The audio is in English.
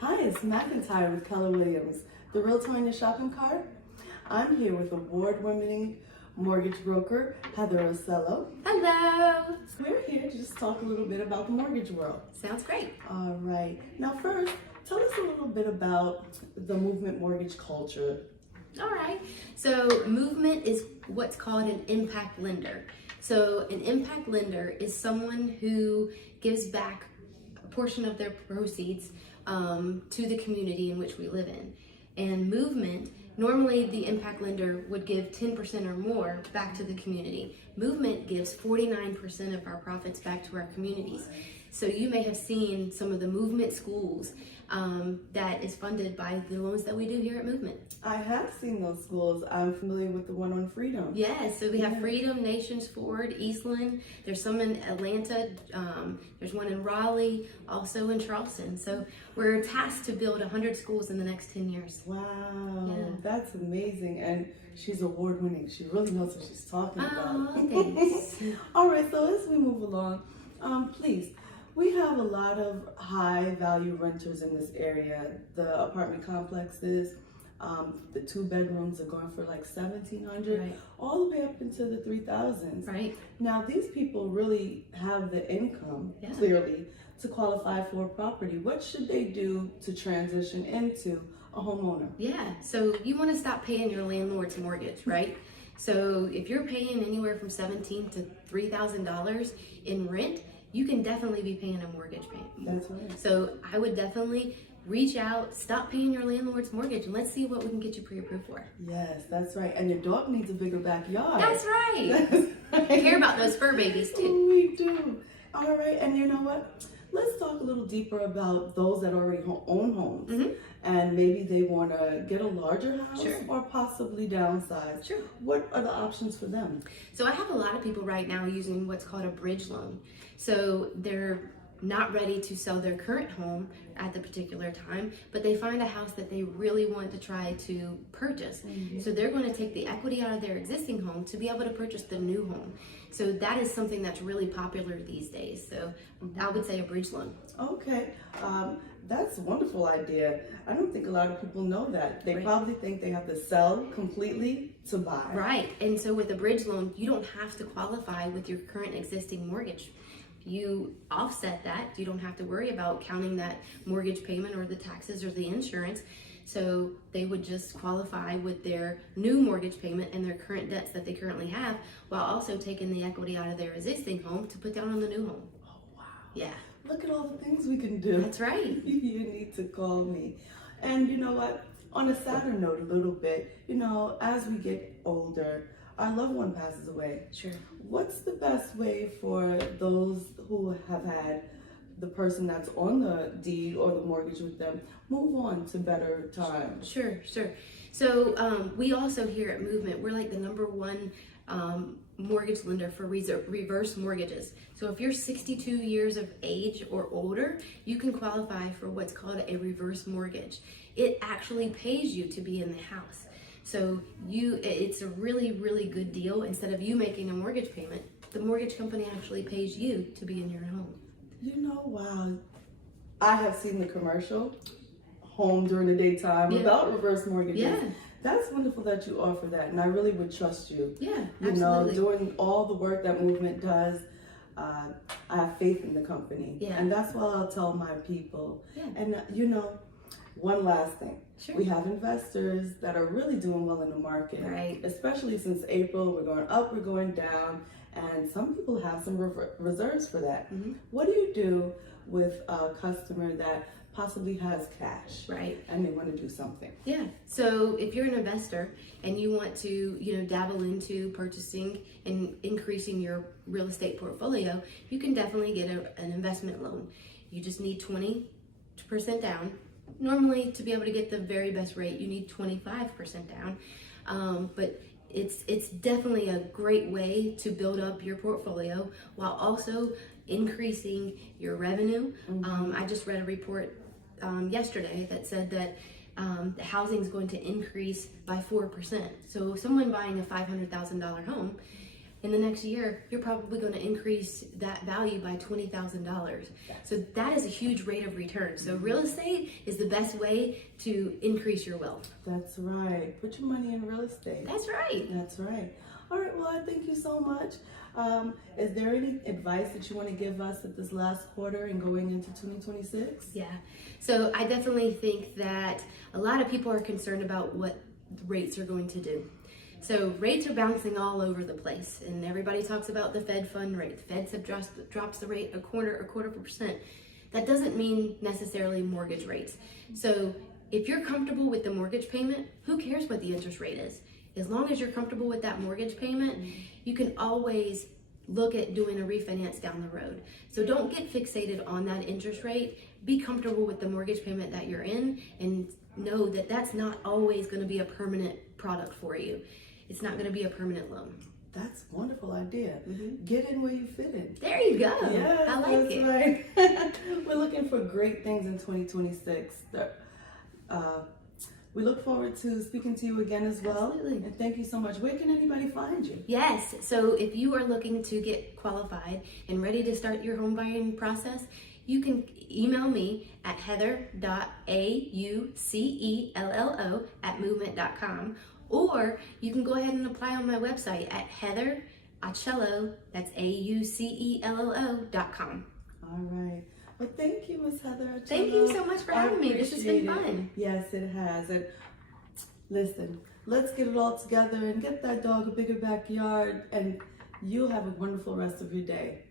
Hi, it's McIntyre with Keller Williams, the realtor in your shopping cart. I'm here with award-winning mortgage broker, Heather Ocello. Hello. We're here to just talk a little bit about the mortgage world. Sounds great. All right. Now first, tell us a little bit about the Movement mortgage culture. All right. So Movement is what's called an impact lender. So an impact lender is someone who gives back a portion of their proceeds to the community in which we live in. And Movement, normally the impact lender would give 10% or more back to the community. Movement gives 49% of our profits back to our communities. So you may have seen some of the Movement schools that is funded by the loans that we do here at Movement. I have seen those schools. I'm familiar with the one on Freedom. Yes, so we have Freedom, Nations Ford, Eastland. There's some in Atlanta. There's one in Raleigh, also in Charleston. So we're tasked to build 100 schools in the next 10 years. Wow, Yeah. that's amazing. And she's award-winning. She really knows what she's talking about. Oh, thanks. All right, so as we move along, please, we have a lot of high-value renters in this area. The apartment complexes, the 2 bedrooms are going for like $1,700, Right. all the way up into the $3,000s. Right. Now, these people really have the income, Yeah. clearly, to qualify for a property. What should they do to transition into a homeowner? Yeah, so you want to stop paying your landlord's mortgage, right? So if you're paying anywhere from $1,700 to $3,000 in rent, you can definitely be paying a mortgage payment. That's right. So I would definitely reach out, stop paying your landlord's mortgage, and let's see what we can get you pre-approved for. Yes, that's right. And your dog needs a bigger backyard. That's right. That's right. Care about those fur babies too. We do. All right, and you know what? Let's talk a little deeper about those that already own homes. Mhm. And maybe they want to get a larger house Sure. or possibly downsize. Sure. What are the options for them? So I have a lot of people right now using what's called a bridge loan. So they're not ready to sell their current home at the particular time, but they find a house that they really want to try to purchase. So they're going to take the equity out of their existing home to be able to purchase the new home. So that is something that's really popular these days. So I would say a bridge loan. Okay, that's a wonderful idea. I don't think a lot of people know that. They Right. probably think they have to sell completely to buy. Right. And so with a bridge loan, you don't have to qualify with your current existing mortgage. You offset that. You don't have to worry about counting that mortgage payment or the taxes or the insurance. So they would just qualify with their new mortgage payment and their current debts that they currently have, while also taking the equity out of their existing home to put down on the new home. Oh, wow. Yeah, Look at all the things we can do. that's right. You need to call me. And you know what? On a sadder note, a little bit, as we get older, our loved one passes away. Sure. What's the best way for those who have had the person that's on the deed or the mortgage with them move on to better times? Sure. So we also here at Movement, we're like the #1 mortgage lender for reverse mortgages. So if you're 62 years of age or older, you can qualify for what's called a reverse mortgage. It actually pays you to be in the house. So it's a really, really good deal. Instead of you making a mortgage payment, the mortgage company actually pays you to be in your home. Wow. I have seen the commercial, home during the daytime, Yeah. without reverse mortgages. Yeah. That's wonderful that you offer that, and I really would trust you. Yeah, You absolutely. know, doing all the work that Movement does, I have faith in the company. Yeah. And that's what I'll tell my people. Yeah. And one last thing. Sure. We have investors that are really doing well in the market. Right. Especially since April, we're going up, we're going down, and some people have some reserves for that. Mhm. What do you do with a customer that possibly has cash? Right. And they want to do something? Yeah. So if you're an investor and you want to, dabble into purchasing and increasing your real estate portfolio, you can definitely get an investment loan. You just need 20% down. Normally, to be able to get the very best rate, you need 25% down. But it's definitely a great way to build up your portfolio while also increasing your revenue. I just read a report yesterday that said that the housing is going to increase by 4%. So someone buying a $500,000 home in the next year, you're probably going to increase that value by $20,000. So that is a huge rate of return. So real estate is the best way to increase your wealth. That's right. Put your money in real estate. That's right. That's right. All right, well, I thank you so much. Is there any advice that you want to give us at this last quarter and going into 2026? Yeah. So I definitely think that a lot of people are concerned about what rates are going to do. So rates are bouncing all over the place, and everybody talks about the Fed fund rate. The Feds have drops the rate a quarter of a percent. That doesn't mean necessarily mortgage rates. So if you're comfortable with the mortgage payment, who cares what the interest rate is? As long as you're comfortable with that mortgage payment, you can always look at doing a refinance down the road. So don't get fixated on that interest rate. Be comfortable with the mortgage payment that you're in, and know that that's not always going to be a permanent product for you. It's not going to be a permanent loan. That's a wonderful idea. Get in where you fit in. There you go. Yes, I like that's it. right. We're looking for great things in 2026. We look forward to speaking to you again as well. Absolutely. And thank you so much. Where can anybody find you? Yes, so if you are looking to get qualified and ready to start your home buying process, you can email me at heather.aucello@movement.com, or you can go ahead and apply on my website at heatheraucello, that's AUCELLO.com. All right. Well, thank you, Miss Heather. Thank you so much for I having me. This has been appreciate it. fun. Yes, it has. And listen, let's get it all together and get that dog a bigger backyard, and you'll have a wonderful rest of your day.